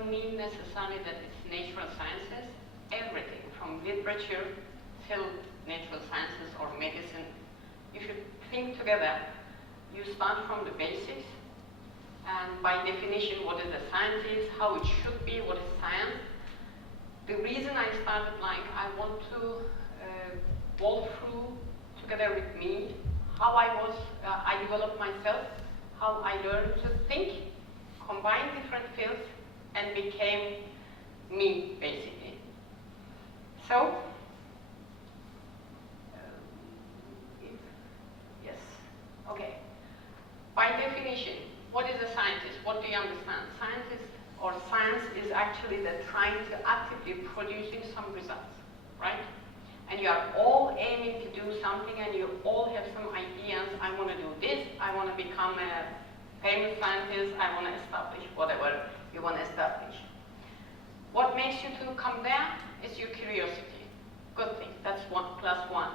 doesn't mean necessarily that it's natural sciences. Everything from literature till natural sciences or medicine, you should think together. You start from the basics, and by definition, what is a science is, how it should be, what is science. The reason I started I want to walk through together with me how I developed myself, how I learned to think, combine different fields, and became me, basically. So, yes, okay. By definition, what is a scientist? What do you understand? Science is actually the trying to actively producing some results, right? And you are all aiming to do something, and you all have some ideas. I want to do this, I want to become a famous scientist, I want to establish whatever you want to establish. What makes you to come there is your curiosity. Good thing, that's +1.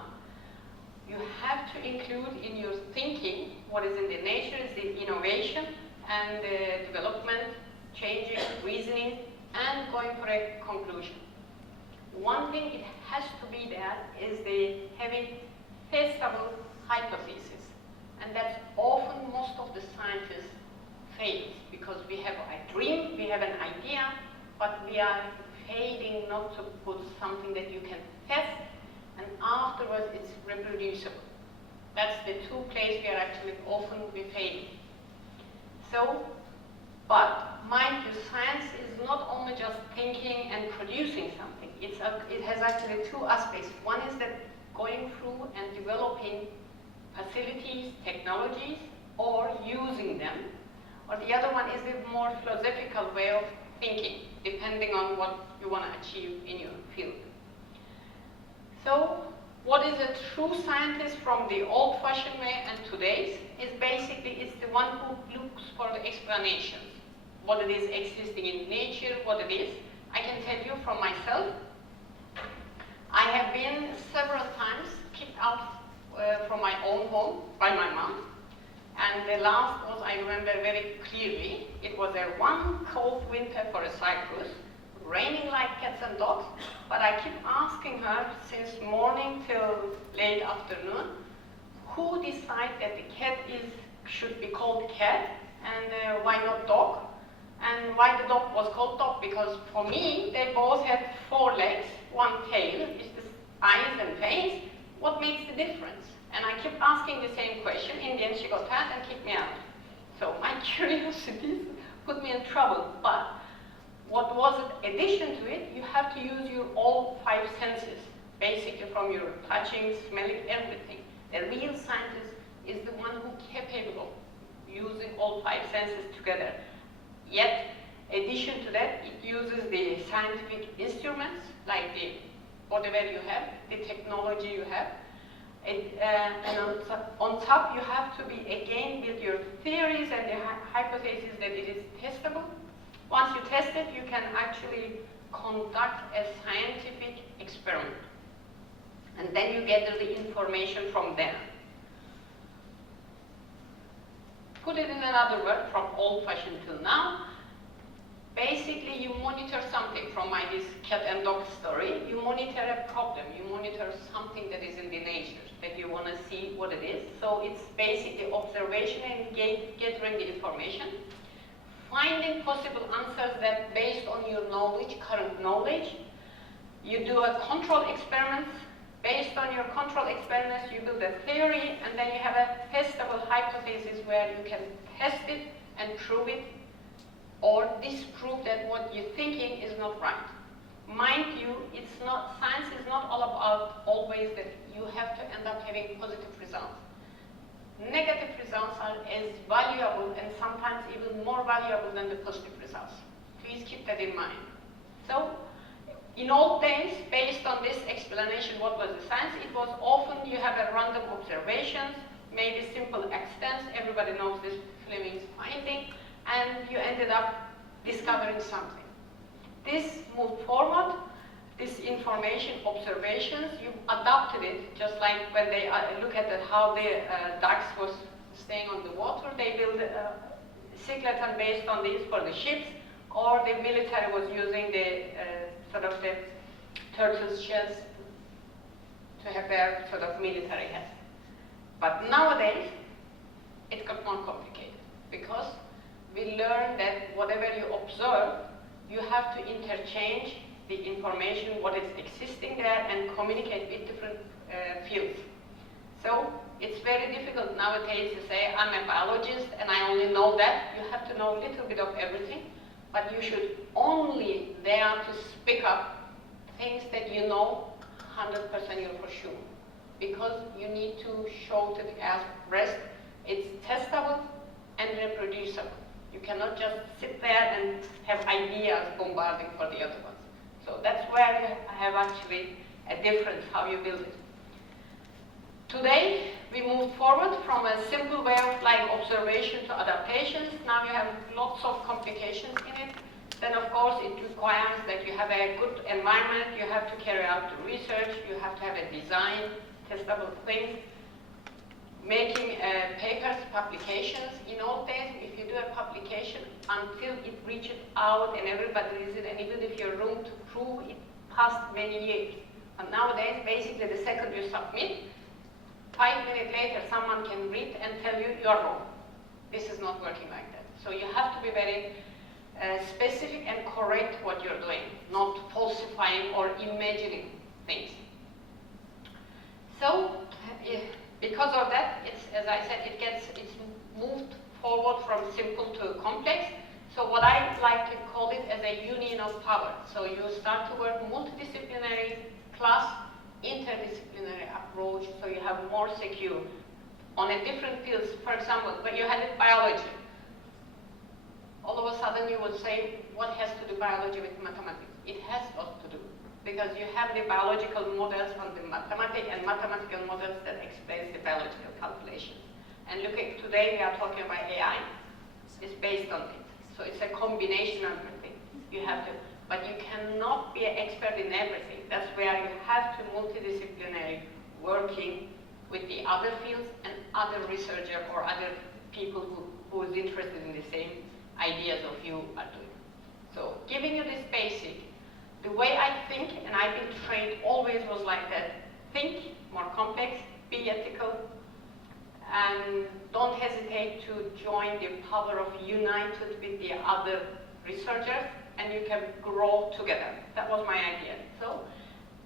You have to include in your thinking what is in the nature is the innovation and the development, changing, reasoning, and going for a conclusion. One thing it has to be there is the having testable hypothesis. And that's often most of the scientists fail, because we have a dream, we have an idea, but we are failing not to put something that you can test, and afterwards it's reproducible. That's the two places we are actually often failing. So, but mind you, science is not only just thinking and producing something. It has actually two aspects. One is that going through and developing facilities, technologies, or using them. Or the other one is the more philosophical way of thinking, depending on what you want to achieve in your field. So, what is a true scientist from the old-fashioned way and today's is basically it's the one who looks for the explanations. What it is existing in nature, what it is. I can tell you from myself, I have been several times kicked out from my own home by my mom. And the last was, I remember very clearly, it was a one cold winter for Cyprus, raining like cats and dogs, but I keep asking her since morning till late afternoon, who decides that the cat should be called cat, and why not dog? And why the dog was called dog? Because for me, they both had 4 legs, 1 tail, is the eyes and face. What makes the difference? And I kept asking the same question. In the end, she got tired and kicked me out. So my curiosity put me in trouble. But what was an addition to it, you have to use your all 5 senses, basically from your touching, smelling, everything. The real scientist is the one who's capable of using all 5 senses together. Yet, addition to that, it uses the scientific instruments, like whatever you have, the technology you have. And on top, you have to be, again, with your theories and the hypothesis that it is testable. Once you test it, you can actually conduct a scientific experiment. And then you gather the information from there. Put it in another word, from old-fashioned till now. Basically, you monitor something from this cat and dog story. You monitor a problem. You monitor something that is in the nature, that you want to see what it is. So it's basically observation and gathering the information. Finding possible answers that based on your knowledge, current knowledge. You do a control experiment. Based on your control experiments, you build a theory, and then you have a testable hypothesis where you can test it and prove it, or disprove that what you're thinking is not right. Mind you, science is not all about always that you have to end up having positive results. Negative results are as valuable and sometimes even more valuable than the positive results. Please keep that in mind. So, in old days, based on this explanation, what was the science, it was often you have a random observations, maybe simple accidents, everybody knows this Fleming's finding, and you ended up discovering something. This moved forward, this information, observations, you adapted it, just like when they look at how the ducks was staying on the water, they build a cycloton based on this for the ships, or the military was using the sort of the turtle's shells to have their sort of military hats. But nowadays, it got more complicated because we learn that whatever you observe, you have to interchange the information, what is existing there, and communicate with different fields. So it's very difficult nowadays to say, I'm a biologist and I only know that. You have to know a little bit of everything, but you should only dare to speak up things that you know 100% you're for sure. Because you need to show to the rest it's testable and reproducible. You cannot just sit there and have ideas bombarding for the other ones. So that's where you have actually a difference how you build it. Today, we moved forward from a simple way of like observation to adaptations. Now you have lots of complications in it. Then of course it requires that you have a good environment, you have to carry out the research, you have to have a design, testable things. Making papers, publications. In old days, if you do a publication, until it reaches out and everybody reads it, and even if you're room to prove it passed many years. And nowadays, basically the second you submit, 5 minutes later, someone can read and tell you you're wrong. This is not working like that. So you have to be very specific and correct what you're doing, not falsifying or imagining things. So, because of that, it's, as I said, it's moved forward from simple to complex. So what I like to call it as a union of power. So you start to work multidisciplinary plus interdisciplinary approach, so you have more secure on a different fields. For example, when you had biology, all of a sudden you would say, what has to do biology with mathematics? It has lot to do, because you have the biological models on the mathematics and mathematical models that explains the biological calculations. And look at today we are talking about AI. It's based on it. So it's a combination of everything. You have to, but you cannot be an expert in everything. That's where you have to multidisciplinary working with the other fields and other researchers or other people who is interested in the same ideas of you are doing. So giving you this basic, the way I think, and I've been trained always was like that, think more complex, be ethical, and don't hesitate to join the power of united with the other researchers, and you can grow together. That was my idea. So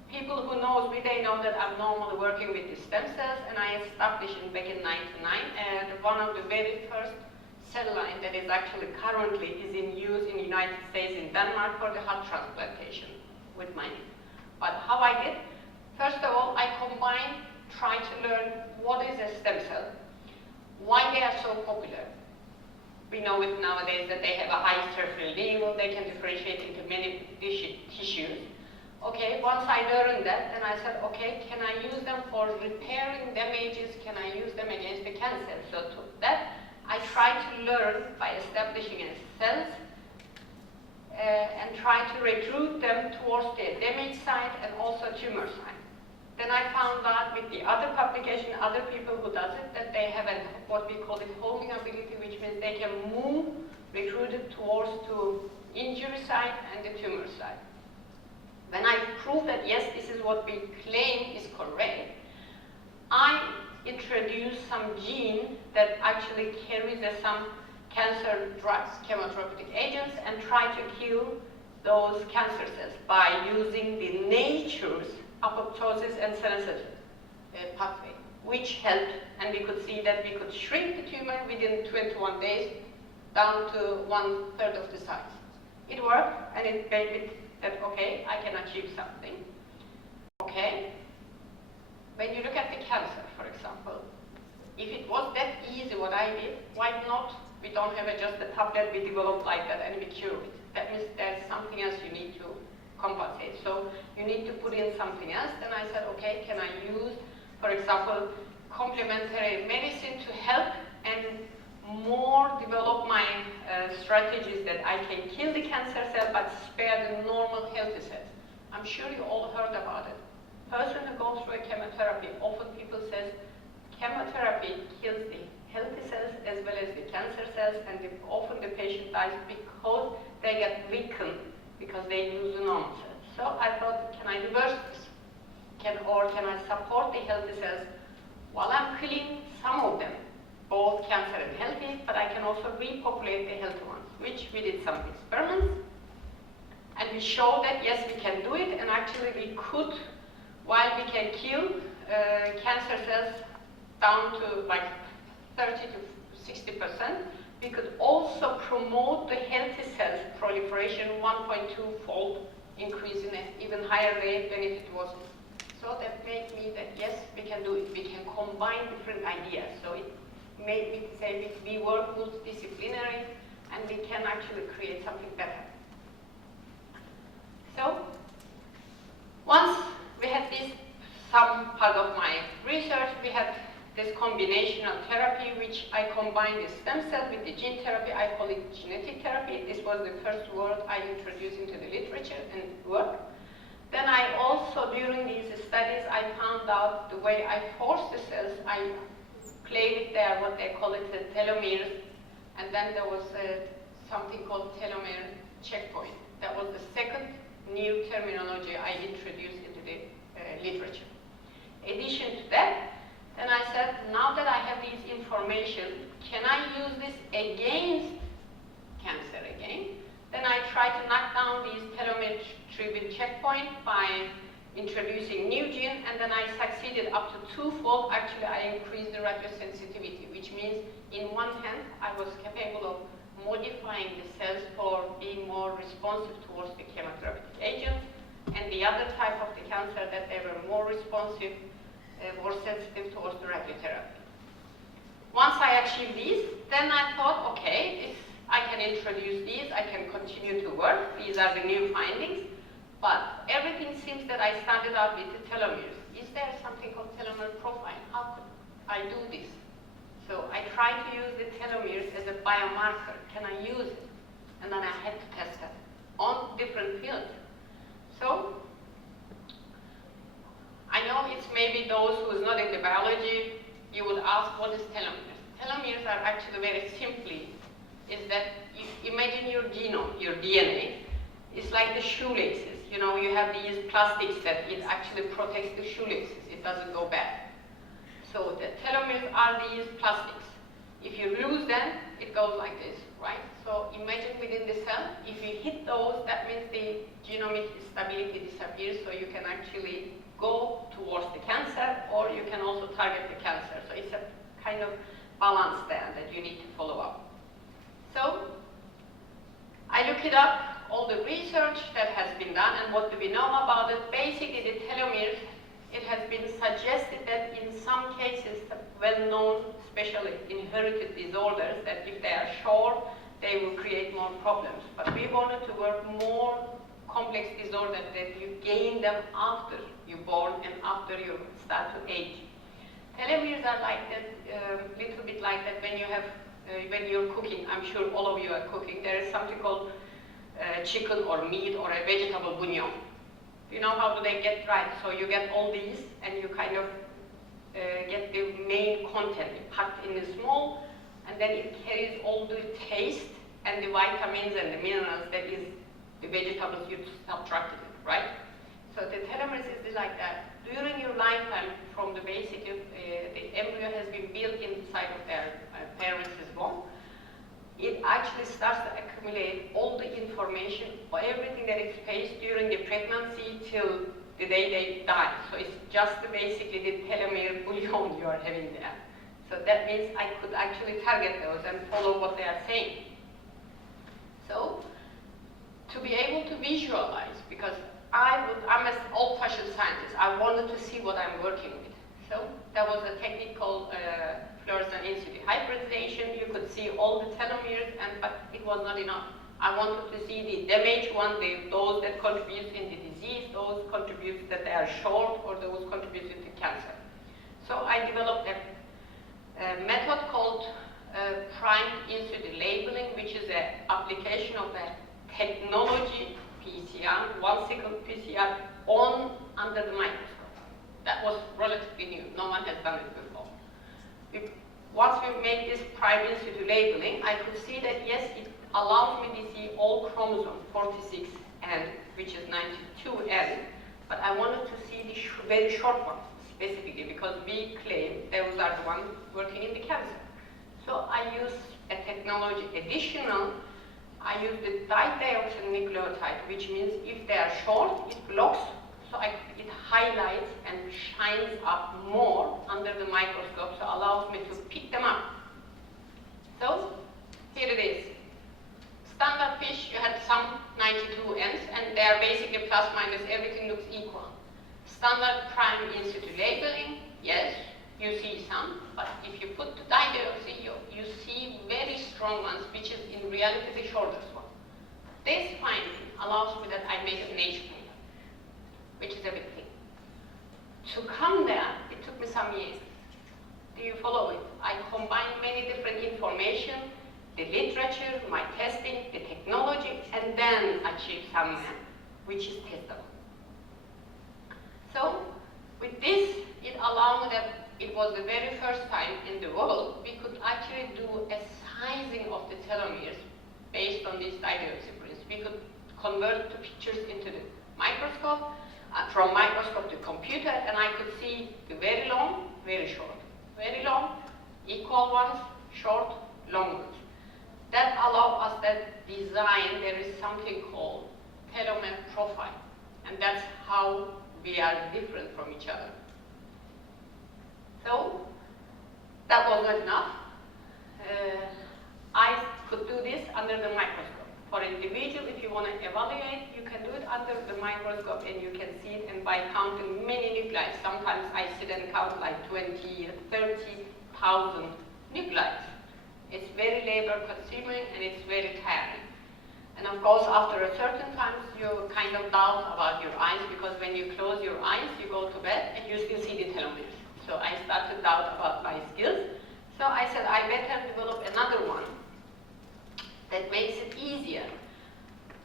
people who knows me, they know that I'm normally working with the stem cells, and I established it back in 1999, and one of the very first cell line that is actually currently is in use in the United States, in Denmark, for the heart transplantation with my name. But how I did? First of all, I combined, try to learn what is a stem cell, why they are so popular. We know it nowadays that they have a high surface level, they can differentiate into many tissues. Okay, once I learned that, then I said, okay, can I use them for repairing damages? Can I use them against the cancer? So to that, I try to learn by establishing cells and try to recruit them towards the damage site and also tumor site. Then I found out with the other publication, other people who does it, that they have what we call it homing ability, which means they can move recruited towards to injury site and the tumor site. When I proved that yes, this is what we claim is correct, I introduced some gene that actually carries some cancer drugs, chemotherapeutic agents, and try to kill those cancer cells by using the nature's apoptosis and senescence pathway, which helped, and we could see that we could shrink the tumor within 21 days down to 1/3 of the size. It worked, and it made it that, okay, I can achieve something. Okay? When you look at the cancer, for example, if it was that easy what I did, why not? We don't have just a tablet we develop like that and we cure it. That means there's something else you need to compensate. So you need to put in something else. Then I said, okay, can I use, for example, complementary medicine to help and more develop my strategies that I can kill the cancer cell but spare the normal healthy cells. I'm sure you all heard about it. Person who goes through a chemotherapy, often people say chemotherapy kills the healthy cells as well as the cancer cells, and often the patient dies because they get weakened because they lose the normal cells. So I thought, can I reverse this? Can I support the healthy cells while I'm killing some of them, both cancer and healthy, but I can also repopulate the healthy ones, which we did some experiments. And we showed that yes, we can do it, and actually we could, while we can kill cancer cells down to like 30 to 60%, we could also promote the healthy cells proliferation 1.2-fold increase in an even higher rate than if it wasn't. So that made me that yes, we can do it. We can combine different ideas. So it made me say we work multidisciplinary and we can actually create something better. So once we had this, some part of my research, we had this combinational therapy, which I combined the stem cell with the gene therapy. I call it genetic therapy. This was the first word I introduced into the literature and work. Then I also, during these studies, I found out the way I force the cells, I play with their, what they call it, the telomeres, and then there was something called telomere checkpoint. That was the second new terminology I introduced into the literature. In addition to that, then I said, now that I have this information, can I use this against cancer again? Then I tried to knock down these telomere-driven checkpoint by introducing new gene, and then I succeeded up to 2-fold. Actually, I increased the radiosensitivity, which means in one hand, I was capable of modifying the cells for being more responsive towards the chemotherapeutic agents, and the other type of the cancer that they were more responsive, more sensitive towards the radiotherapy. Once I achieved these, then I thought, okay, I can introduce these, I can continue to work. These are the new findings, but everything seems that I started out with the telomeres. Is there something called telomere profile? How could I do this? So I tried to use the telomeres as a biomarker. Can I use it? And then I had to test that on different fields. So I know it's maybe those who's not in the biology, you will ask, what is telomeres? Telomeres are actually very simply, is that you imagine your genome, your DNA, it's like the shoelaces. You know, you have these plastics that it actually protects the shoelaces. It doesn't go bad. So the telomeres are these plastics. If you lose them, it goes like this, right? So imagine within the cell, if you hit those, that means the genomic stability disappears, so you can actually go towards the cancer, or you can also target the cancer. So it's a kind of balance there that you need to follow up. So I look it up, all the research that has been done, and what do we know about it? Basically, the telomeres, it has been suggested that in some cases, well-known, especially inherited disorders, that if they are short, they will create more problems. But we wanted to work more complex disorders that you gain them after you're born and after you start to age. Telomeres are like that, little bit like that when you have, when you're cooking. I'm sure all of you are cooking. There is something called chicken or meat or a vegetable bouillon. You know how do they get right? So you get all these and you kind of get the main content packed in the small, and then it carries all the taste and the vitamins and the minerals that is the vegetables you subtracted, right? So the telomeres is like that. During your lifetime, from the basic, the embryo has been built inside of their parents' womb. It actually starts to accumulate all the information, everything that is faced during the pregnancy till the day they die. So it's just basically the telomere bouillon you are having there. So that means I could actually target those and follow what they are saying. So to be able to visualize, because I'm an old-fashioned scientist, I wanted to see what I'm working with. So there was a technique called fluorescent in situ hybridization. You could see all the telomeres, but it was not enough. I wanted to see the damaged one, those that contribute in the disease, those contribute that they are short, or those contribute to cancer. So I developed a method called primed in situ labeling, which is an application of the technology PCR, one-cycle PCR under the microscope. That was relatively new. No one has done it before. once we made this prime in situ labeling, I could see that yes, it allows me to see all chromosomes, 46N, which is 92N, but I wanted to see the very short ones specifically because we claim those are the ones working in the cancer. So I use a technology additional. I use the didioxynucleotide, which means if they are short, it blocks, so it highlights and shines up more under the microscope, so allows me to pick them up. So here it is. Standard fish, you had some 92 ends, and they are basically plus minus, everything looks equal. Standard prime in situ labeling, yes, you see some, but if you put the didioxy, you see very strong ones, which is in reality the shortest one. This finding allows me that I make a nature paper, which is a big thing. To come there, it took me some years. Do you follow it? I combined many different information, the literature, my testing, the technology, and then achieve somewhere, which is testable. So, with this, it allowed me that it was the very first time in the world we could actually do a sizing of the telomeres based on this didioxy principle. We could convert the pictures into the microscope, from microscope to computer, and I could see the very long, very short. Very long, equal ones, short, long ones. That allowed us that design, there is something called telomere profile, and that's how we are different from each other. So, that was not enough. I could do this under the microscope. For individual, if you want to evaluate, you can do it under the microscope and you can see it, and by counting many nuclei. Sometimes I sit and count like 20, 30,000 nuclei. It's very labor consuming and it's very tiring. And of course, after a certain time, you kind of doubt about your eyes, because when you close your eyes, you go to bed and you still see the telomeres. So I started to doubt about my skills. So I said, I better develop another one that makes it easier.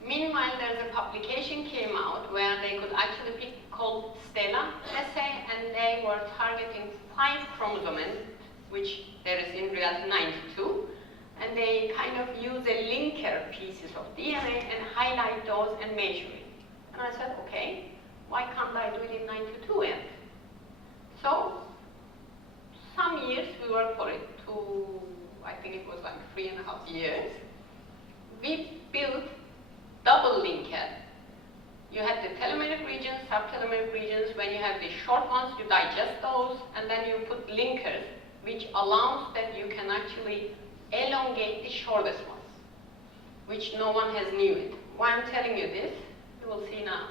Meanwhile, there's a publication came out where they could actually pick called Stella assay, and they were targeting 5 chromosomes, which there is in reality 92, and they kind of use a linker pieces of DNA and highlight those and measure it. And I said, okay, why can't I do it in 92 ends? So, some years we worked for it to, I think it was like 3.5 years. We built double linker. You had the telomeric regions, subtelomeric regions. When you have the short ones, you digest those, and then you put linkers, which allows that you can actually elongate the shortest ones, which no one has knew it. Why I'm telling you this, you will see now.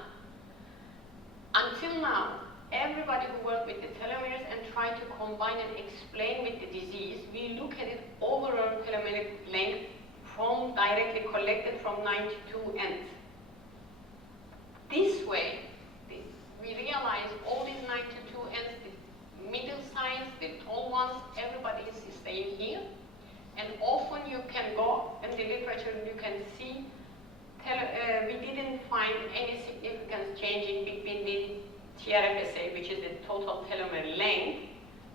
Until now, everybody who worked with the telomeres and tried to combine and explain with the disease, we look at it overall telomeric length from directly collected from 92 ends. This way, we realize all these 92 ends, the middle size, the tall ones, everybody is staying here. And often you can go in the literature and you can see, we didn't find any significant changing between the TRFSA, which is the total telomere length,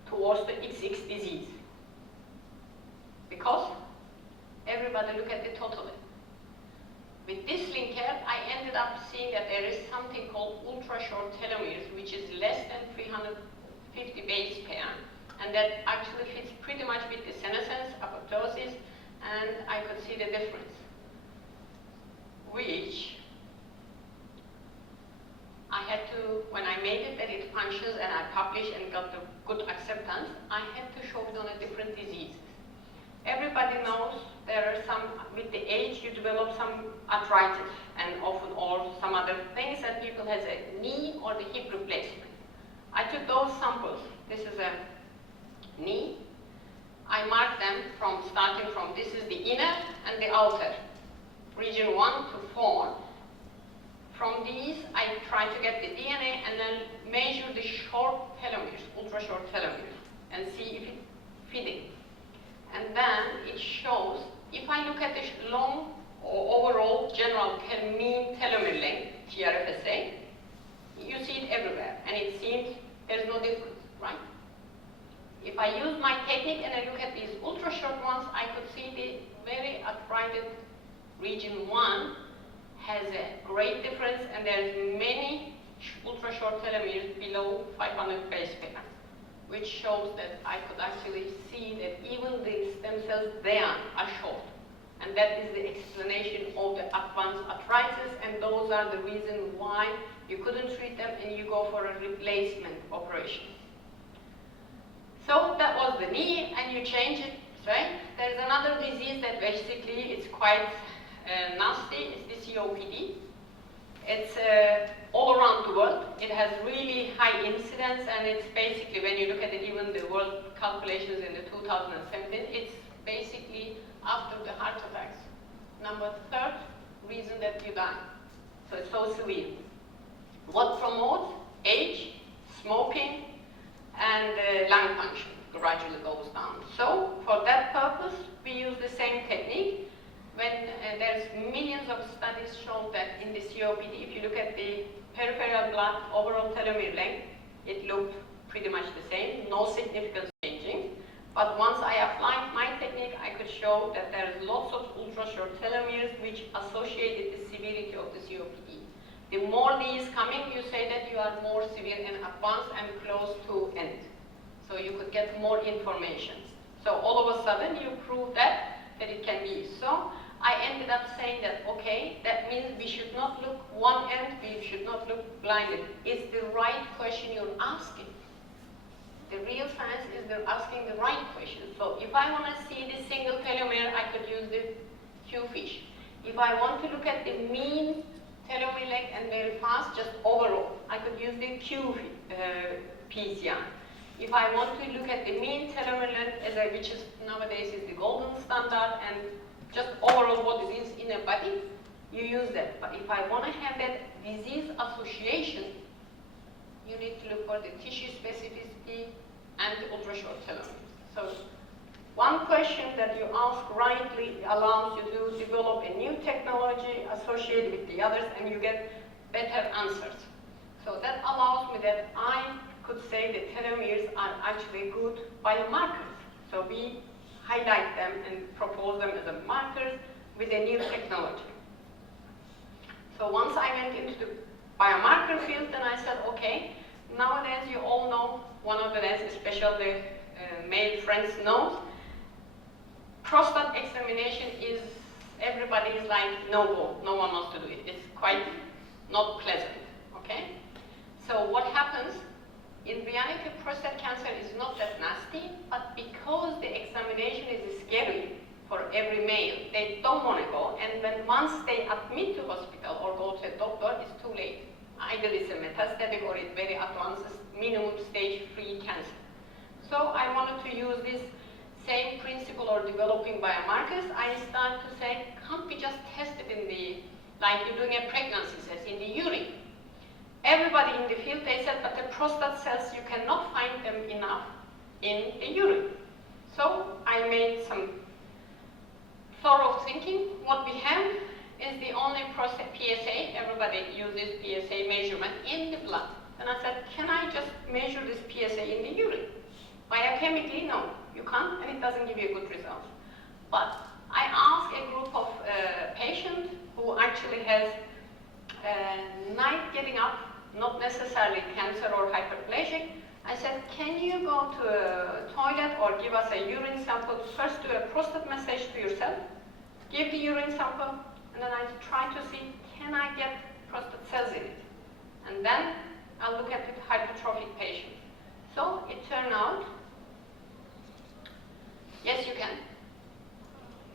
towards the XX disease. Because everybody look at the total. With this linker, I ended up seeing that there is something called ultra-short telomeres, which is less than 350 base pair, and that actually fits pretty much with the senescence, apoptosis, and I could see the difference. Which I had to, when I made it that it functions and I published and got the good acceptance, I had to show it on a different disease. Everybody knows there are some, with the age you develop some arthritis and often or some other things that people has a knee or the hip replacement. I took those samples. This is a knee. I marked them from starting from, this is the inner and the outer, region 1 to 4. From these, I tried to get the DNA and then measure the short telomeres, ultra-short telomeres, and see if it's fitting. And then it shows, if I look at the long or overall general mean telomere length, TRFSA, you see it everywhere, and it seems there's no difference, right? If I use my technique and I look at these ultra short ones, I could see the very arthritic region 1 has a great difference, and there's many ultra short telomeres below 500 base pair, which shows that I could actually see that even the stem cells there are short. And that is the explanation of the advanced arthritis, and those are the reasons why you couldn't treat them and you go for a replacement operation. So that was the knee, and you change it, right? There's another disease that basically is quite nasty, it's the COPD. It's all around the world. It has really high incidence, and it's basically, when you look at it, even the world calculations in the 2017, it's basically after the heart attacks, number 3rd reason that you die. So it's so severe. What promotes? Age, smoking, and lung function gradually goes down. So for that purpose, we use the same technique. When there's millions of studies show that in the COPD, if you look at the peripheral blood overall telomere length, it looked pretty much the same, no significant changing. But once I applied my technique, I could show that there is lots of ultra-short telomeres which associated the severity of the COPD. The more these coming, you say that you are more severe and advanced and close to end. So you could get more information. So all of a sudden, you prove that it can be so. I ended up saying that, okay, that means we should not look one end, we should not look blinded. It's the right question you're asking. The real science is they're asking the right question. So if I want to see the single telomere, I could use the Q-fish. If I want to look at the mean telomere length and very fast, just overall, I could use the Q-PCR. If I want to look at the mean telomere length, which is nowadays is the golden standard, and just overall what it is in a body, you use that. But if I want to have that disease association, you need to look for the tissue specificity and the ultra-short telomeres. So one question that you ask rightly allows you to develop a new technology associated with the others, and you get better answers. So that allows me that I could say the telomeres are actually good biomarkers. So we highlight them and propose them as a markers with a new technology. So once I went into the biomarker field, then I said, okay, nowadays you all know, one of the less, especially male friends knows, prostate examination is, everybody is like, no go, no one wants to do it. It's quite not pleasant, okay? So what happens? In reality, prostate cancer is not that nasty, but because the examination is scary for every male, they don't want to go, and when once they admit to hospital or go to a doctor, it's too late. Either it's a metastatic or it's very advanced, minimum stage 3 cancer. So I wanted to use this same principle or developing biomarkers. I started to say, can't we just test it in the, like you're doing a pregnancy test in the urine? Everybody in the field, they said, but the prostate cells, you cannot find them enough in the urine. So I made some thorough thinking. What we have is the only prostate PSA, everybody uses PSA measurement in the blood. And I said, can I just measure this PSA in the urine? Biochemically, no, you can't, and it doesn't give you a good result. But I asked a group of patients who actually has night getting up, not necessarily cancer or hyperplasia. I said, can you go to a toilet or give us a urine sample? First do a prostate massage to yourself, give the urine sample, and then I try to see, can I get prostate cells in it? And then I'll look at the hypertrophic patient. So it turned out, yes, you can.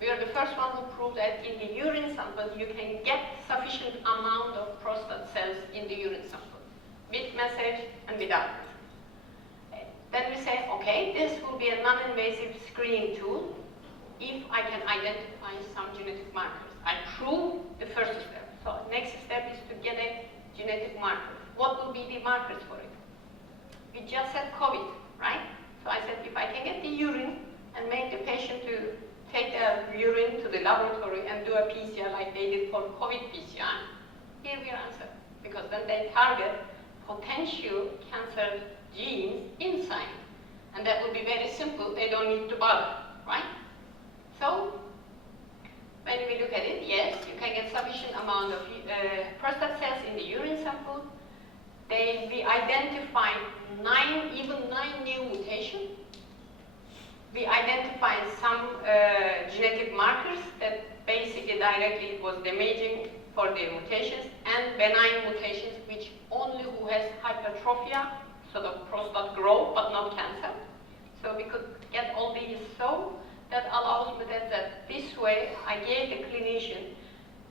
We are the first one who proved that in the urine sample you can get sufficient amount of prostate cells in the urine sample, with massage and without massage. Then we say, okay, this will be a non-invasive screening tool if I can identify some genetic markers. I prove the first step. So next step is to get a genetic marker. What will be the markers for it? We just said COVID, right? So I said, if I can get the urine and make the patient to take their urine to the laboratory and do a PCR like they did for COVID PCR, here we are answered. Because then they target potential cancer genes inside. And that would be very simple. They don't need to bother, right? So, when we look at it, yes, you can get sufficient amount of prostate cells in the urine sample. We identified even nine new mutations. We identified some genetic markers that basically directly was damaging for the mutations, and benign mutations which only who has hypertrophia, sort of prostate growth but not cancer. So we could get all these. So that allows me that this way I gave the clinician,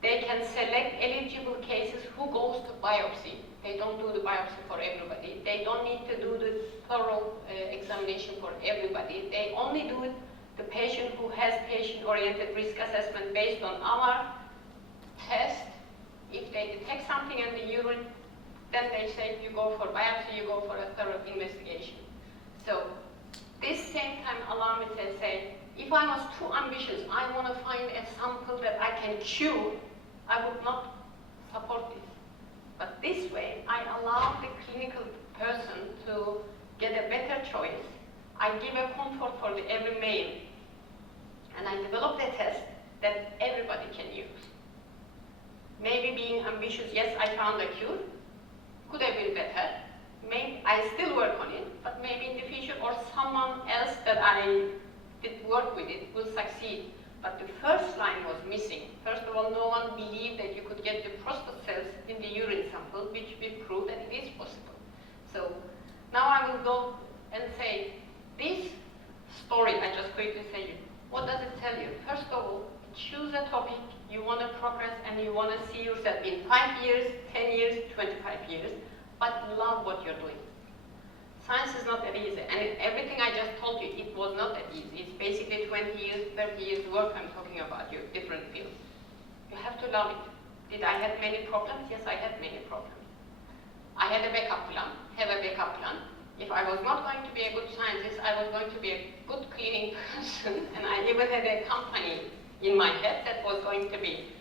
they can select eligible cases who goes to biopsy. They don't do the biopsy for everybody. They don't need to do the thorough examination for everybody. They only do it the patient who has patient-oriented risk assessment based on our test. If they detect something in the urine, then they say you go for biopsy, you go for a thorough investigation. So this same time allow me to say, if I was too ambitious, I want to find a sample that I can cure, I would not support this. But this way, I allow the clinical person to get a better choice. I give a comfort for every male. And I developed a test that everybody can use. Maybe being ambitious, yes, I found a cure. Could have been better. Maybe I still work on it, but maybe in the future, or someone else that I did work with it will succeed. But the first line was missing. First of all, no one believed that you could get the prostate cells in the urine sample, which we proved that it is possible. So now I will go and say, this story, I just quickly say you, what does it tell you? First of all, choose a topic you want to progress and you want to see yourself in 5 years, 10 years, 25 years, but love what you're doing. Science is not that easy, and everything I just told you, it was not that easy. It's basically 20 years, 30 years work I'm talking about, your different fields. You have to love it. Did I have many problems? Yes, I had many problems. I had a backup plan, have a backup plan. If I was not going to be a good scientist, I was going to be a good cleaning person, and I even had a company in my head that was going to be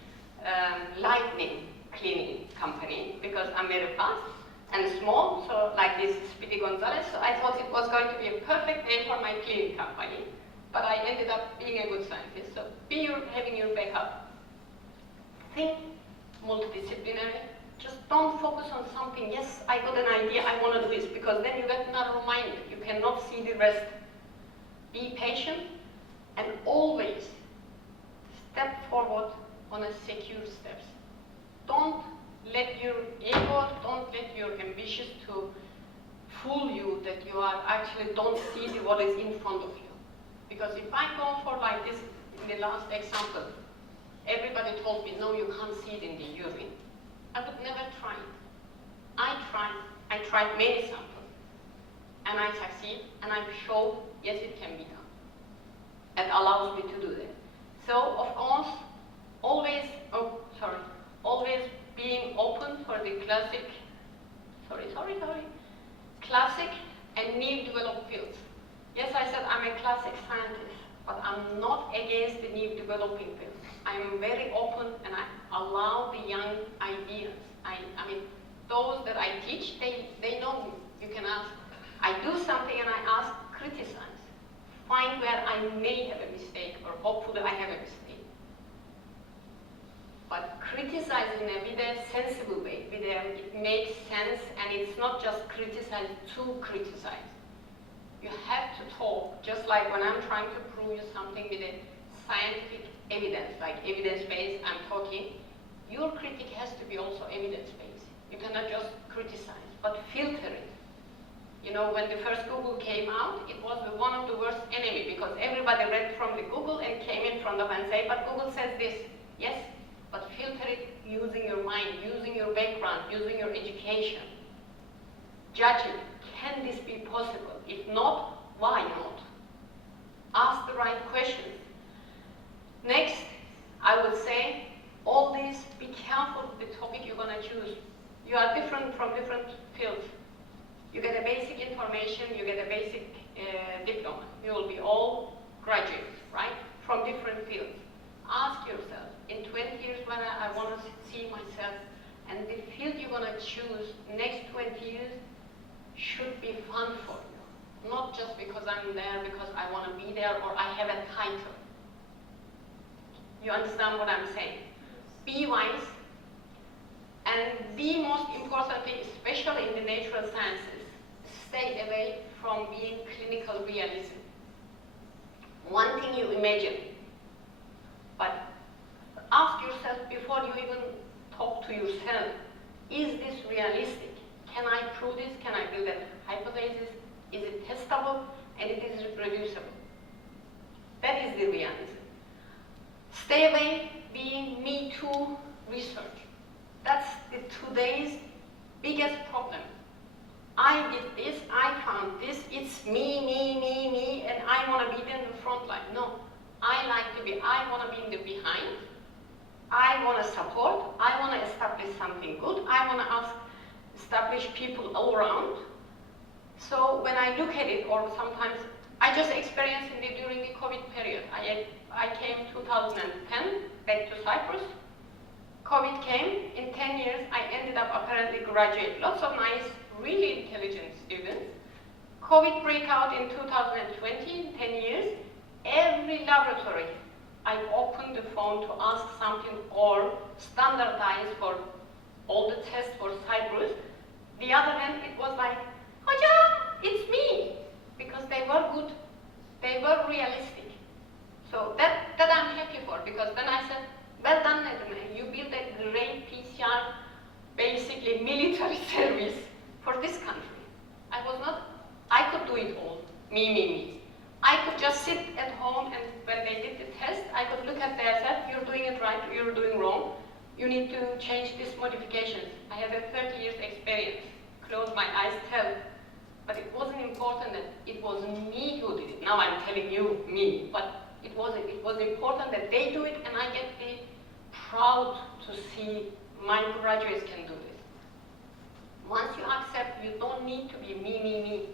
lightning cleaning company, because I'm very fast and small, so like this Speedy Gonzalez, so I thought it was going to be a perfect name for my cleaning company, but I ended up being a good scientist. So having your backup. Think multidisciplinary. Just don't focus on something, yes, I got an idea, I want to do this, because then you get narrow-minded. You cannot see the rest. Be patient and always step forward on a secure steps. Don't let your ego, don't let your ambitions to fool you that you are actually don't see what is in front of you. Because if I go for like this in the last example, everybody told me, no, you can't see it in the urine. I would never try it. I tried many samples, and I succeed, and I show, yes, it can be done. It allows me to do that. So, of course, always being open for the classic and new developed fields. Yes, I said I'm a classic scientist, but I'm not against the new developing fields. I'm very open and I allow the young ideas. I mean, those that I teach, they know me. You can ask. I do something and I ask, criticize. Find where I may have a mistake, or hopefully I have a mistake. But criticize in with a sensible way, it makes sense, and it's not just criticize to criticize. You have to talk, just like when I'm trying to prove you something with a scientific evidence, like evidence-based, I'm talking, your critique has to be also evidence-based. You cannot just criticize, but filter it. You know, when the first Google came out, it was one of the worst enemy, because everybody read from the Google and came in front of and say, but Google says this. Yes, but filter it using your mind, using your background, using your education. Judge it. Can this be possible? If not, why not? Ask the right questions. Next, I would say, all these, be careful with the topic you're going to choose. You are different from different fields. You get a basic information, you get a basic diploma. You will be all graduates, right? From different fields. Ask yourself, in 20 years when I want to see myself, and the field you're going to choose next 20 years should be fun for you. not just because I'm there because I want to be there or I have a title. You understand what I'm saying? Be wise, and the most important thing, especially in the natural sciences, stay away from being clinical realism. One thing you imagine, but ask yourself before you even talk to yourself, is this realistic? Can I prove this? Can I build a hypothesis? Is it testable? And it is reproducible. That is the realism. Stay away being me too research. That's today's biggest problem. I did this, I found this, it's me, and I want to be in the front line. No, I want to be in the behind. I want to support, I want to establish something good, I want to establish people all around. So when I look at it, or sometimes, I just experienced it during the COVID period. I came 2010 back to Cyprus. COVID came, in 10 years I ended up apparently graduate. Lots of nice, really intelligent students. COVID break out in 2020, 10 years. Every laboratory I opened the phone to ask something or standardize for all the tests for Cyprus. The other hand, it was like, Hoca, it's me, because they were good, they were realistic. So that I'm happy for, because then I said, well done, Nedi, you built a great PCR, basically military service for this country. I could do it all, me. I could just sit at home and when they did the test, I could look at their test, you're doing it right, you're doing wrong, you need to change these modifications. I have a 30 years experience, close my eyes, tell. But it wasn't important that it was me who did it. Now I'm telling you, me, but it was important that they do it and I get the proud to see my graduates can do this. Once you accept, you don't need to be me.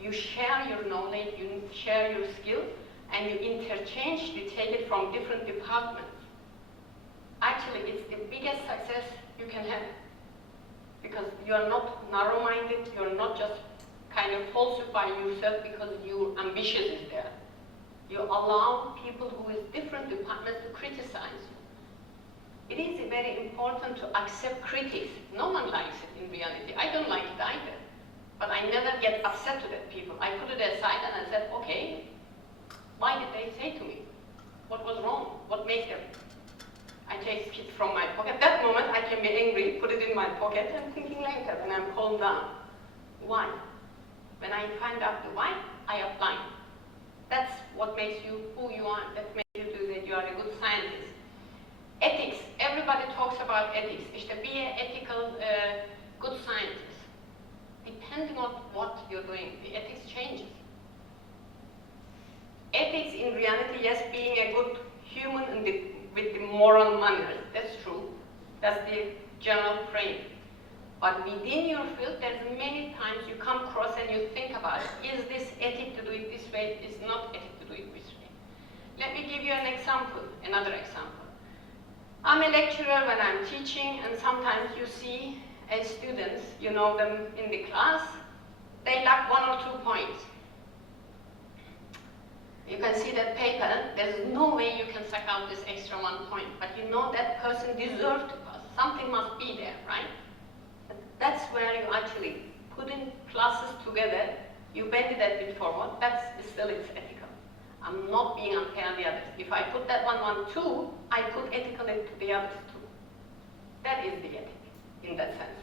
You share your knowledge, you share your skills, and you interchange, you take it from different departments. Actually, it's the biggest success you can have. Because you are not narrow-minded, you're not just kind of falsify yourself because your ambition is there. You allow people who is different departments to criticize you. It is very important to accept critics. No one likes it in reality. I don't like it either. But I never get upset to that people. I put it aside and I said, okay, why did they say to me? What was wrong? What made them? I take it from my pocket. At that moment, I can be angry, put it in my pocket, and thinking later when I'm calmed down. Why? When I find out the why, I apply. That's what makes you who you are. That makes you do that you are a good scientist. Ethics. Everybody talks about ethics. İşte be an ethical, good scientist. Depending on what you're doing, the ethics changes. Ethics in reality, yes, being a good human and with the moral manners, that's true. That's the general frame. But within your field, there's many times you come across and you think about, is this ethic to do it this way? Is not ethic to do it this way? Let me give you an example, another example. I'm a lecturer when I'm teaching, and sometimes you see as students, you know them in the class, they lack 1 or 2 points. You can see that paper, there's no way you can suck out this extra 1 point, but you know that person deserved to pass. Something must be there, right? But that's where you actually put in classes together, you bend it a bit forward, that's still it's ethical. I'm not being unfair on the others. If I put that 1, 2, I put ethical into the others too. That is the ethic in that sense.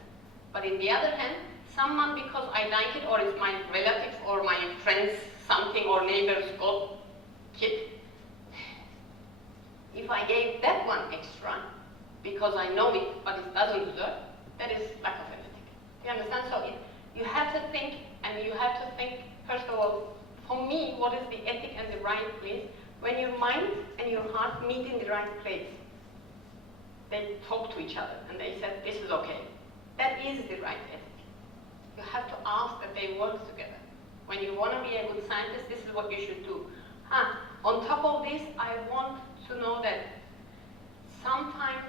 But in the other hand, someone because I like it, or it's my relatives or my friends, something, or neighbors got kid. If I gave that one extra, because I know it, but it doesn't deserve, that is lack of ethic. Do you understand? So you have to think, and you have to think, first of all, for me, what is the ethic and the right place? When your mind and your heart meet in the right place, they talk to each other, and they said, this is okay. That is the right ethic. You have to ask that they work together. When you want to be a good scientist, this is what you should do. On top of this, I want to know that sometimes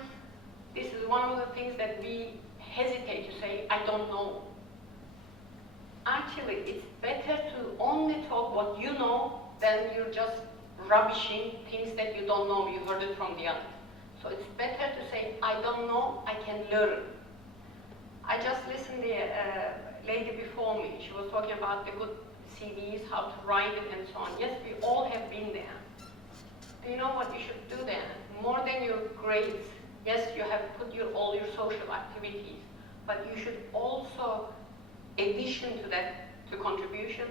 this is one of the things that we hesitate to say, I don't know. Actually, it's better to only what you know, then you're just rubbishing things that you don't know, you heard it from the other. So it's better to say, I don't know, I can learn. I just listened to the lady before me. She was talking about the good CVs, how to write it and so on. Yes, we all have been there. Do you know what you should do then? More than your grades, yes, you have put all your social activities, but you should also, addition to that, to contribution,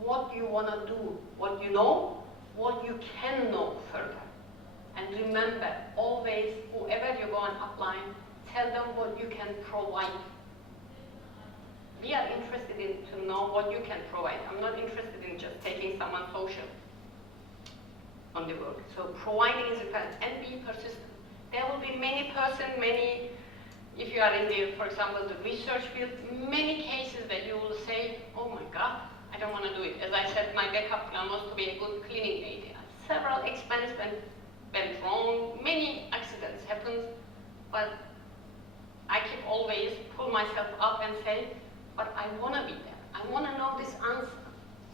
what you want to do, what you know, what you can know further. And remember, always, whoever you go and apply, tell them what you can provide. We are interested in to know what you can provide. I'm not interested in just taking someone social on the work. So providing is important, and be persistent. There will be many, if you are in the, for example, the research field, many cases that you will say, oh my God, I don't want to do it. As I said, my backup plan was to be a good cleaning lady. Several experiments went wrong, many accidents happened, but I keep always pull myself up and say, but I want to be there. I want to know this answer.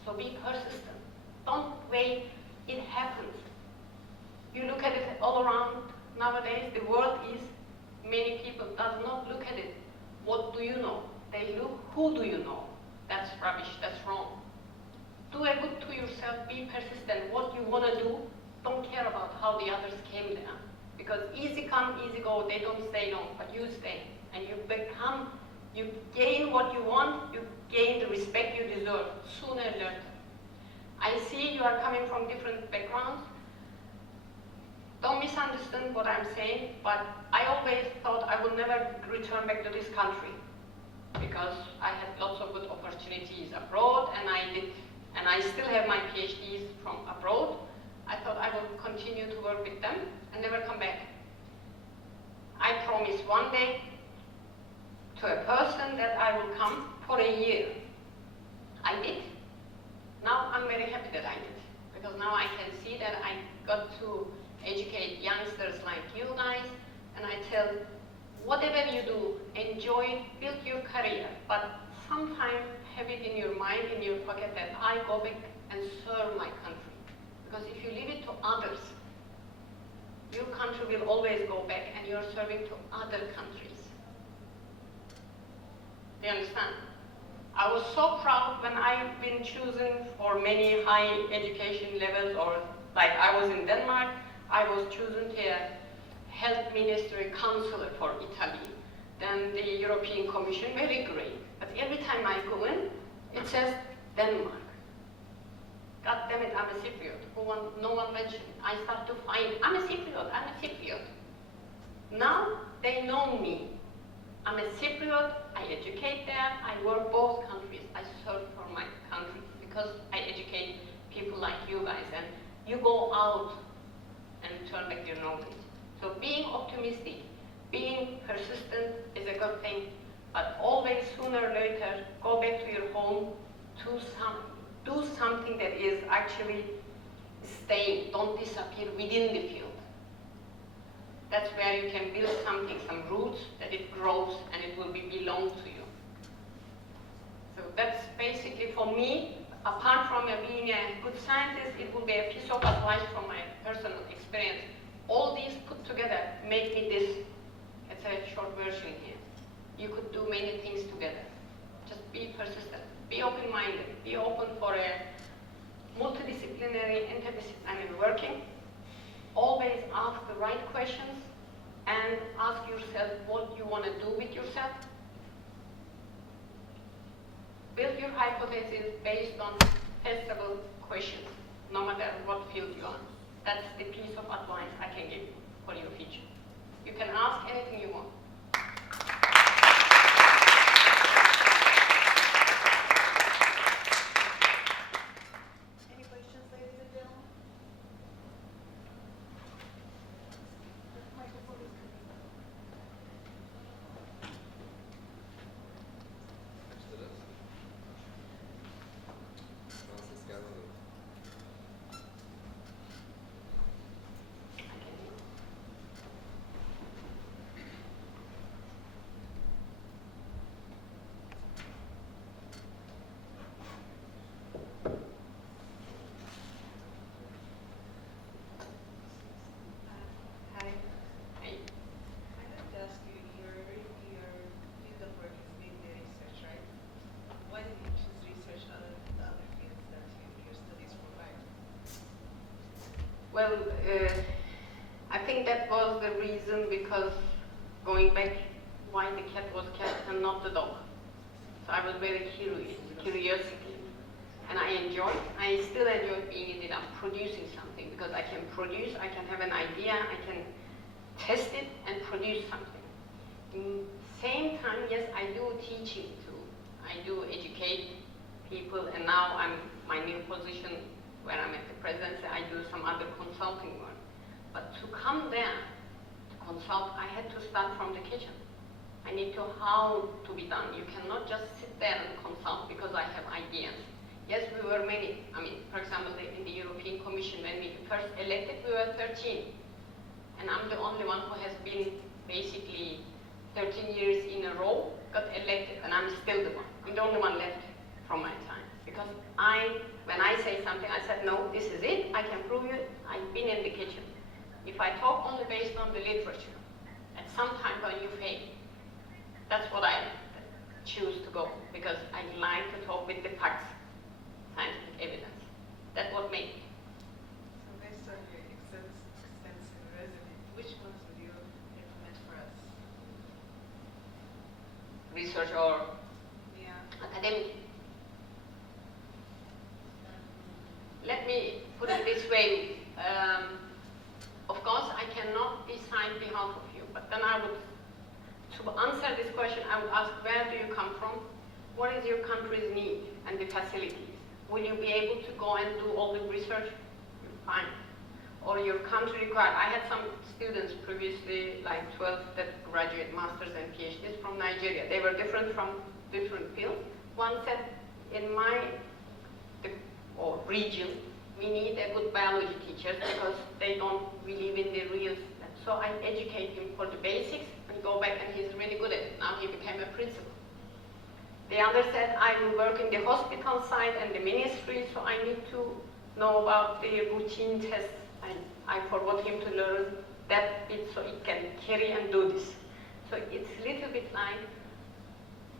So be persistent. Don't wait, it happens. You look at it all around nowadays, the world is, many people does not look at it. What do you know? They look, who do you know? That's rubbish, that's wrong. Do a good to yourself, be persistent. What you want to do, don't care about how the others came there. Because easy come, easy go, they don't stay long, but you stay. And you become, you gain what you want, you gain the respect you deserve, sooner or later. I see you are coming from different backgrounds. Don't misunderstand what I'm saying, but I always thought I would never return back to this country because I had lots of good opportunities abroad, and I still have my PhDs from abroad. I thought I would continue to work with them and never come back. I promised one day to a person that I will come for a year. I did. Now I'm very happy that I did, because now I can see that I got to educate youngsters like you guys, and I tell, whatever you do, enjoy it, build your career, but sometimes have it in your mind, in your pocket, that I go back and serve my country. Because if you leave it to others, your country will always go back and you're serving to other countries. Do you understand? I was so proud when I've been chosen for many high education levels, or like I was in Denmark, I was chosen to a health ministry counselor for Italy. Then the European Commission, very great. But every time I go in, it says Denmark. God damn it, I'm a Cypriot. No one mentioned it. I start to find, I'm a Cypriot. Now they know me. I'm a Cypriot, I educate there, I work both countries. I serve for my country because I educate people like you guys, and you go out and turn back your knowledge. So being optimistic, being persistent is a good thing, but always sooner or later go back to your home, do something that is actually staying, don't disappear within the field. That's where you can build something, some roots, that it grows and it will belong to you. So that's basically for me, apart from being a good scientist, it will be a piece of advice from my personal experience. All these put together make me this. It's a short version here. You could do many things together. Just be persistent, be open-minded, be open for a multidisciplinary, interdisciplinary working. Always ask the right questions and ask yourself what you want to do with yourself. Build your hypothesis based on testable questions, no matter what field you are. That's the piece of advice I can give you for your future. You can ask anything you want. Any questions, ladies and gentlemen? Microphone is coming. Well, I think that was the reason, because going back, why the cat was cat and not the dog. So I was very curiosity, and I still enjoy being in it. I'm producing something, because I can produce, I can have an idea, I can test it and produce something. Same time, yes, I do teaching too. I do educate people, and now my new position where I'm at the presidency, I do some other consulting work. But to come there to consult, I had to start from the kitchen. I need to how to be done. You cannot just sit there and consult because I have ideas. Yes, we were many. I mean, for example, in the European Commission, when we first elected, we were 13. And I'm the only one who has been basically 13 years in a row, got elected, and I'm still the one. I'm the only one left from my time. Because when I say something, I said, no, this is it, I can prove it, I've been in the kitchen. If I talk only based on the literature, at some time when you fail, that's what I choose to go, because I like to talk with the facts, scientific evidence. That's what made me. So based on your extensive resume, which ones would you implement for us? Research or academic? Let me put it this way. Of course, I cannot decide on behalf of you, but then to answer this question, I would ask, where do you come from? What is your country's need and the facilities? Will you be able to go and do all the research? Fine. Or your country required. I had some students previously, like 12, that graduate masters and PhDs from Nigeria. They were different from different fields. One said, in my region, we need a good biology teacher because they don't believe in the real. So I educate him for the basics and go back, and he's really good at it. Now he became a principal. The other said, I will work in the hospital side and the ministry, so I need to know about the routine tests. And I forgot him to learn that bit so he can carry and do this. So it's a little bit like,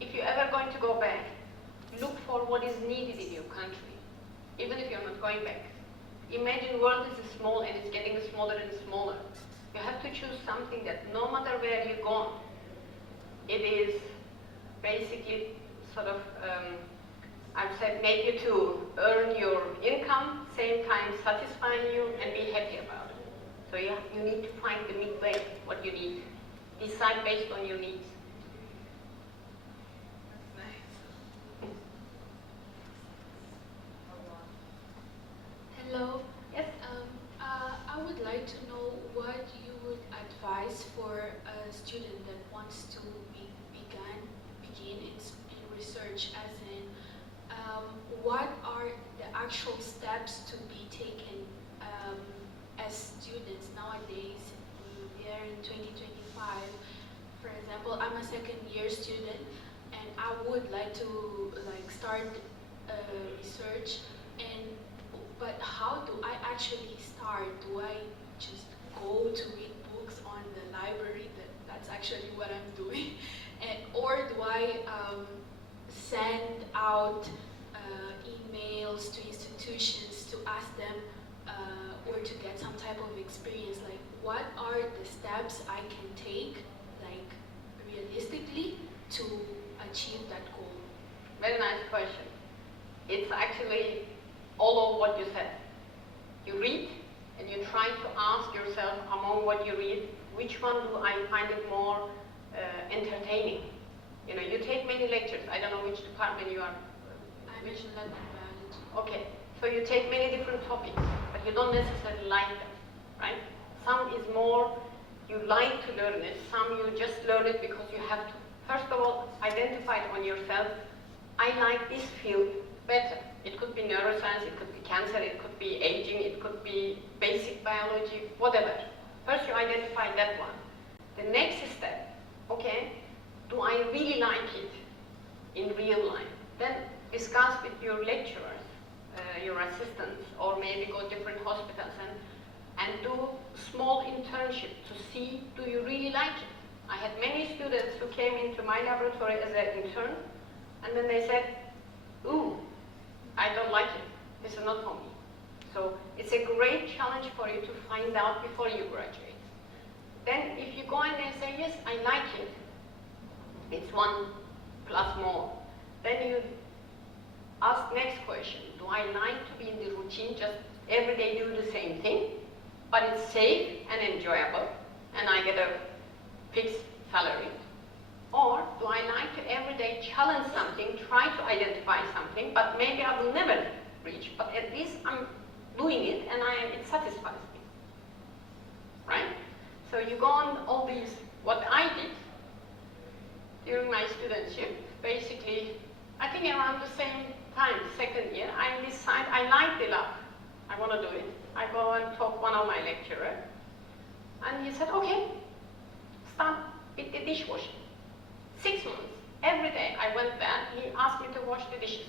if you're ever going to go back, look for what is needed in your country, even if you're not going back. Imagine the world is small and it's getting smaller and smaller. You have to choose something that no matter where you go, it is basically sort of, I've said, make you to earn your income, same time satisfying you and be happy about it. So you need to find the midway, what you need. Decide based on your needs. That's nice. Hello. Yes? I would like to know what you would advise for a student that wants to begin in research, as in what are the actual steps to be taken as students nowadays. We are in 2025. For example, I'm a second year student and I would like to start research, but how do I actually start? Do I just go to read books on the library? That's actually what I'm doing. Or do I send out emails to institutions to ask them or to get some type of experience? Like, what are the steps I can take, like, realistically to achieve that goal? Very nice question. It's actually all of what you said. You read and you try to ask yourself, among what you read, which one do I find it more entertaining? You know, you take many lectures. I don't know which department you are. I'm in Latin biology. Okay, so you take many different topics, but you don't necessarily like them, right? Some is more, you like to learn it. Some you just learn it because you have to. First of all, identify it on yourself. I like this field better. It could be neuroscience, it could be cancer, it could be aging, it could be basic biology, whatever. First you identify that one. The next step, okay, do I really like it in real life? Then discuss with your lecturers, your assistants, or maybe go to different hospitals and do small internship to see, do you really like it? I had many students who came into my laboratory as an intern, and then they said, ooh, I don't like it. This is not for me. So it's a great challenge for you to find out before you graduate. Then if you go in and say, yes, I like it, it's 1 plus more. Then you ask next question, do I like to be in the routine, just every day do the same thing, but it's safe and enjoyable, and I get a fixed salary? Or do I like to every day challenge something, try to identify something, but maybe I will never reach, but at least I'm doing it and it satisfies me, right? So you go on all these, what I did during my studentship, basically, I think around the same time, second year, I decide I like the lab, I want to do it. I go and talk one of my lecturer, and he said, okay, start with the dishwashing. 6 months, every day I went there, he asked me to wash the dishes.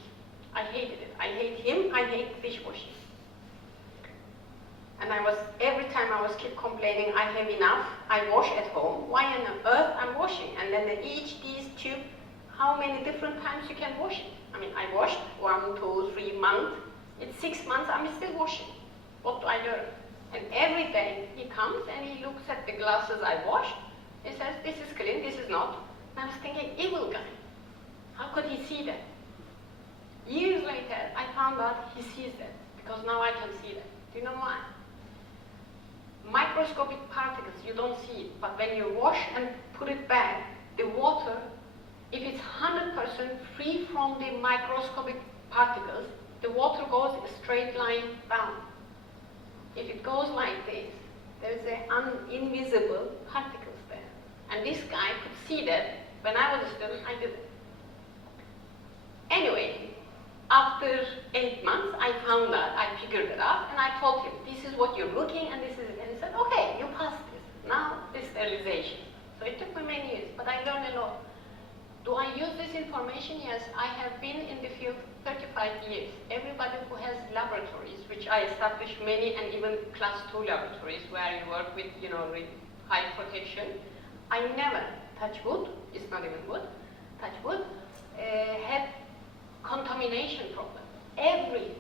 I hated it. I hate him, I hate dishwashing. And every time I was keep complaining, I have enough, I wash at home, why on earth I'm washing? And then each these tube, how many different times you can wash it? I mean, I washed 1, 2, 3 months, it's 6 months, I'm still washing. What do I learn? And every day he comes and he looks at the glasses I washed, he says, this is clean, this is not. And I was thinking, evil guy, how could he see that? Years later, I found out he sees that, because now I can see that. Do you know why? Microscopic particles, you don't see it, but when you wash and put it back, the water, if it's 100% free from the microscopic particles, the water goes a straight line down. If it goes like this, there's invisible particles there. And this guy could see that. When I was a student, I did it. Anyway, after 8 months, I found out, I figured it out, and I told him, this is what you're looking, and this is it. And he said, okay, you passed this. Now, this sterilization. So it took me many years, but I learned a lot. Do I use this information? Yes, I have been in the field 35 years. Everybody who has laboratories, which I established many, and even class 2 laboratories, where you work with, with high protection, I never, touch wood, it's not even wood, touch wood, had contamination problem. Every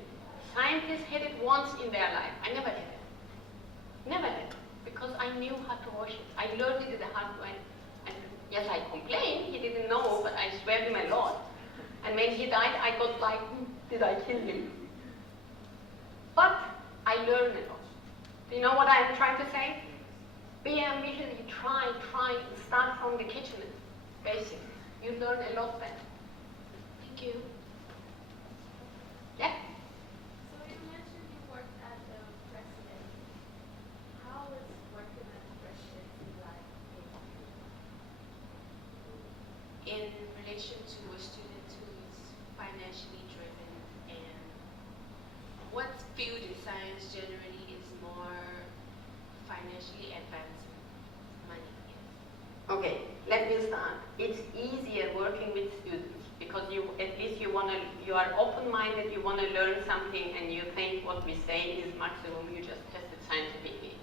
scientist had it once in their life. I never had it. Never had it. Because I knew how to wash it. I learned it the hard way. And yes, I complained, he didn't know, but I swear him a lot. And when he died, I got like, did I kill him? But I learned a lot. Do you know what I'm trying to say? Be ambitious, you try, start from the kitchen, basic. You learn a lot then. Thank you. Yeah? So you mentioned you worked as a president. How is working as president like in relation to a student who is financially driven, and what field in science generally is more financially advancing money? Okay, let me start. It's easier working with students because at least you are open-minded, you want to learn something, and you think what we say is maximum, you just test it scientifically.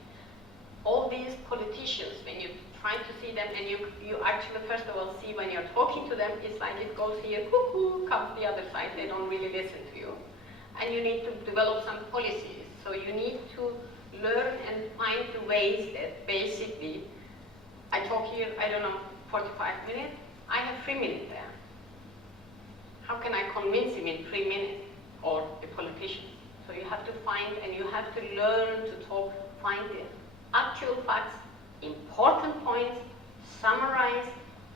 All these politicians, when you try to see them, and you actually first of all see when you're talking to them, it's like it goes here, cuckoo, comes the other side, they don't really listen to you. And you need to develop some policies. So you need to learn and find the ways that basically, I talk here, I don't know, 45 minutes, I have 3 minutes there. How can I convince him in 3 minutes, or a politician? So you have to find, and you have to learn to talk, find the actual facts, important points, summarize,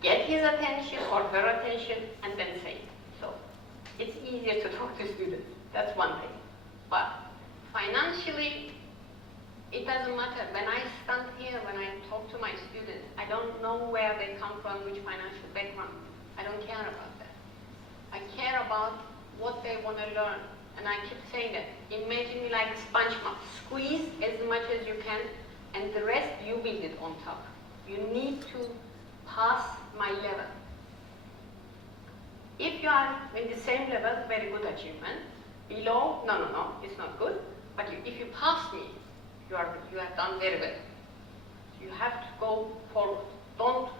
get his attention or her attention, and then say it. So it's easier to talk to students. That's one thing. But financially, it doesn't matter. When I stand here, when I talk to my students, I don't know where they come from, which financial background. I don't care about that. I care about what they want to learn. And I keep saying that. Imagine me like a sponge mouth. Squeeze as much as you can, and the rest you build it on top. You need to pass my level. If you are in the same level, very good achievement. Below, no, it's not good. But if you pass me, you have done very well. You have to go forward. Don't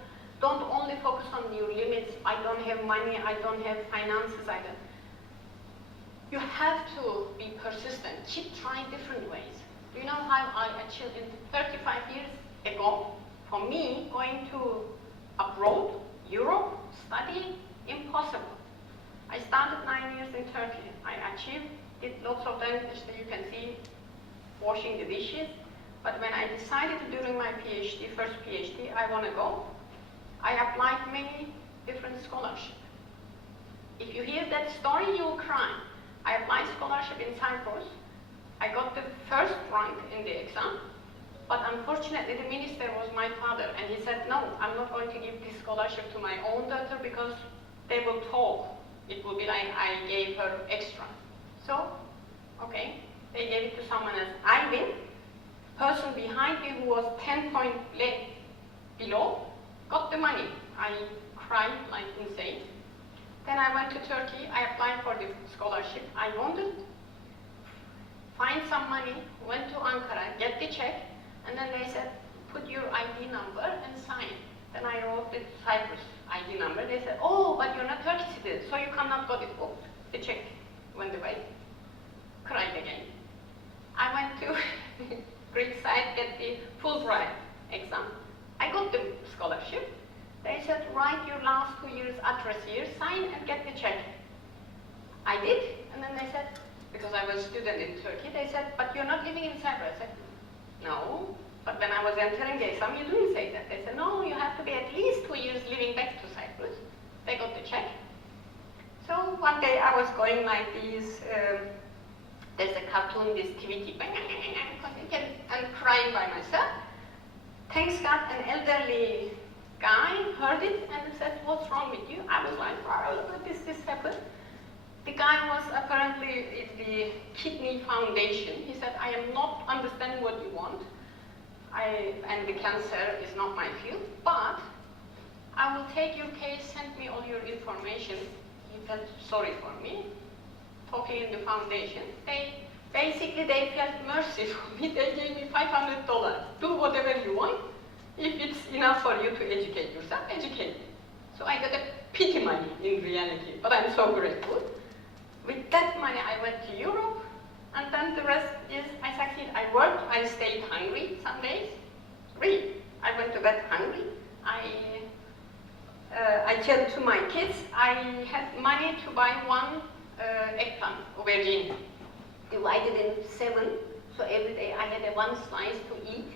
only focus on your limits. I don't have money, I don't have finances, You have to be persistent, keep trying different ways. Do you know how I achieved it 35 years ago? For me, going to abroad, Europe, studying, impossible. I started 9 years in Turkey. I achieved it, lots of them, you can see, washing the dishes. But when I decided during my PhD, first PhD, I want to go, I applied many different scholarships. If you hear that story, you will cry. I applied scholarship in Cyprus. I got the first rank in the exam, but unfortunately the minister was my father, and he said, no, I'm not going to give this scholarship to my own daughter because they will talk. It will be like I gave her extra. So, okay, they gave it to someone else. I win. Person behind me who was 10 points below got the money. I cried like insane. Then I went to Turkey. I applied for the scholarship. I wanted find some money, went to Ankara, get the check, and then they said, put your ID number and sign. Then I wrote the Cyprus ID number. They said, oh, but you're not Turkish citizen, so you cannot get it. Oh, the check went away. Cried again. I went to Greek side, get the Fulbright exam. I got the scholarship. They said, write your last 2 years address here, sign and get the check. I did, and then they said, because I was a student in Turkey, they said, but you're not living in Cyprus. I said, no, but when I was entering the exam, you didn't say that. They said, no, you have to be at least 2 years living back to Cyprus. They got the check. So one day I was going like this, there's a cartoon, this TV, and crying by myself. Thanks God, an elderly guy heard it and said, what's wrong with you? I was like, wow, this happened. The guy was apparently in the kidney foundation. He said, I am not understanding what you want. And the cancer is not my field, but I will take your case, send me all your information. He felt sorry for me, talking in the foundation. They felt mercy for me. They gave me $500. Do whatever you want. If it's enough for you to educate yourself, educate me. So I got a pity money in reality, but I'm so grateful. With that money, I went to Europe, and then the rest is I succeeded. I worked, I stayed hungry some days. Really, I went to bed hungry. I said to my kids, I had money to buy one eggplant, aubergine, divided in 7, so every day I had one slice to eat.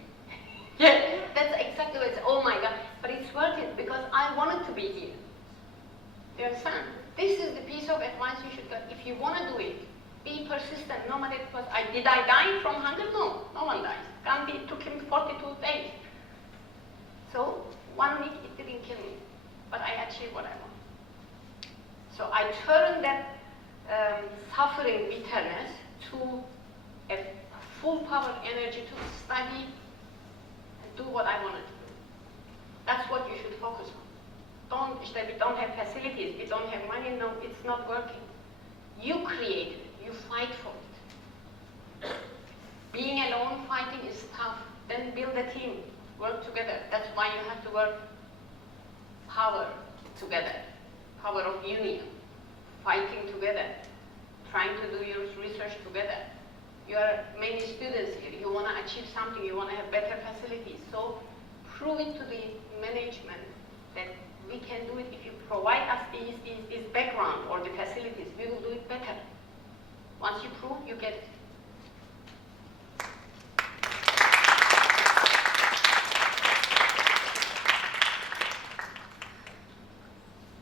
Yeah, that's exactly what it's, oh my God, but it's worth it because I wanted to be here. Do you understand? This is the piece of advice you should get. If you want to do it, be persistent, no matter because did I die from hunger? No, no one dies. Gandhi took him 42 days. So 1 week it didn't kill me, but I achieved what I want. So I turned that suffering, bitterness to a full power energy to study and do what I wanted to do. That's what you should focus on. We don't have facilities, we don't have money, no, it's not working. You create it, you fight for it. Being alone fighting is tough. Then build a team, work together. That's why you have to work power together, power of union, fighting together, trying to do your research together. You are many students here, you want to achieve something, you want to have better facilities. So prove it to the management that we can do it if you provide us this background or the facilities, we will do it better. Once you prove, you get it.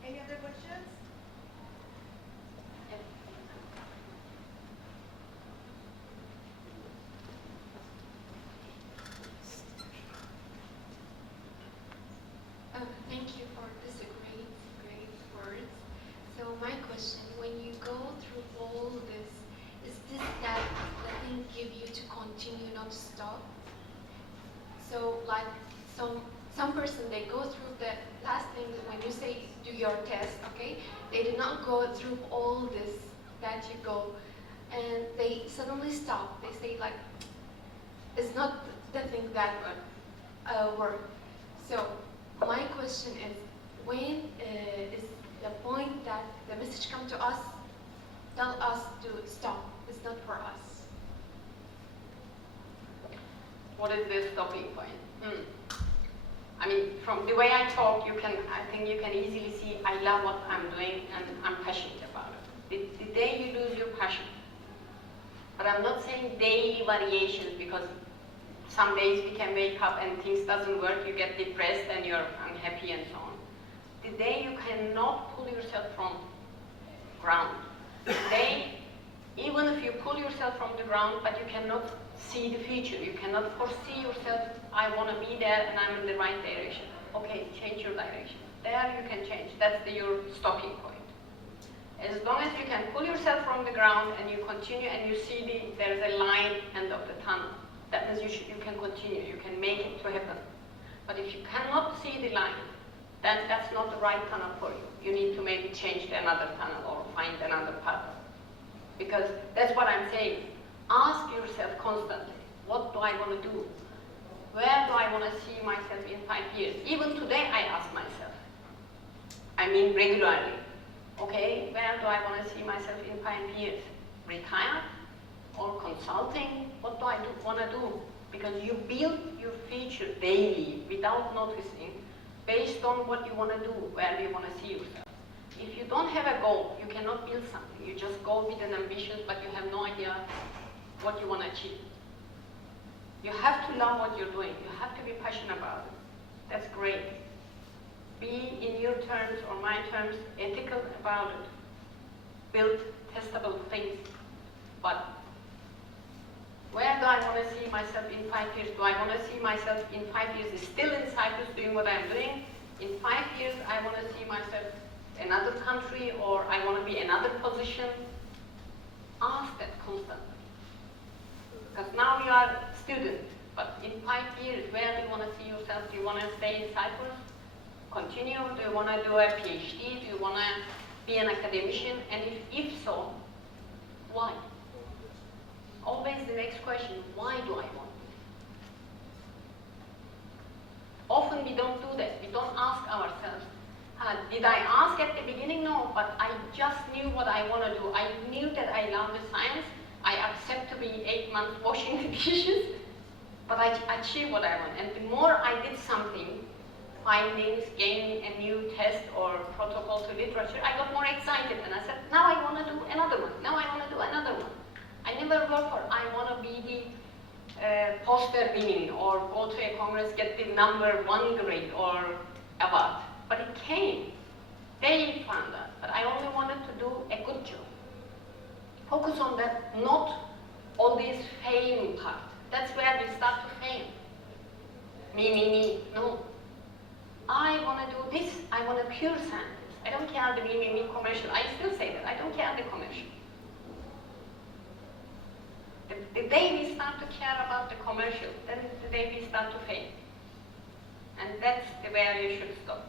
Any other questions? Thank you for this great words. So my question, when you go through all this, is this that thing give you to continue not stop? So like some person, they go through the last thing when you say do your test, okay? They did not go through all this that you go, and they suddenly stop. They say like, it's not the thing that work. So my question is, when is the point that the message come to us tell us to stop. It's not for us. What is the stopping point? I mean, from the way I talk, I think you can easily see I love what I'm doing and I'm passionate about it. The day you lose your passion, but I'm not saying daily variations, because some days we can wake up and things doesn't work, you get depressed and you're unhappy and so on. The day you cannot pull yourself from ground, the day, even if you pull yourself from the ground, but you cannot see the future, you cannot foresee yourself, I want to be there and I'm in the right direction. Okay, change your direction. There you can change. That's your stopping point. As long as you can pull yourself from the ground and you continue and you see there's a line end of the tunnel, that means you can continue, you can make it to happen. But if you cannot see the line, then that's not the right tunnel for you. You need to maybe change to another tunnel or find another path. Because that's what I'm saying. Ask yourself constantly, what do I want to do? Where do I want to see myself in 5 years? Even today I ask myself. I mean regularly. Okay, where do I want to see myself in 5 years? Retired? Or consulting? What do I want to do? Because you build your future daily without noticing based on what you want to do, where do you want to see yourself. If you don't have a goal, you cannot build something. You just go with an ambition, but you have no idea what you want to achieve. You have to love what you're doing. You have to be passionate about it. That's great. Be, in your terms or my terms, ethical about it. Build testable things. But where do I want to see myself in 5 years? Do I want to see myself in 5 years still in Cyprus doing what I'm doing? In 5 years, I want to see myself another country, or I want to be another position. Ask that constantly. Because now you are a student, but in 5 years, where do you want to see yourself? Do you want to stay in Cyprus? Continue? Do you want to do a PhD? Do you want to be an academician? And if so, why? Always the next question, why do I want this? Often we don't do that. We don't ask ourselves, did I ask at the beginning? No, but I just knew what I want to do. I knew that I love the science. I accept to be 8 months washing the dishes, but I achieved what I want. And the more I did something, findings, gaining a new test or protocol to literature, I got more excited and I said, now I want to do another one. Now I want to do another one. I never worked for, I want to be the poster winning or go to a congress, get the #1 grade or award. But it came. They found out. But I only wanted to do a good job. Focus on that, not on this fame part. That's where we start to fail. Me. No. I want to do this. I want a pure scientist. I don't care the me commercial. I still say that. I don't care the commercial. The day we start to care about the commercial, then the day we start to fail. And that's where you should stop.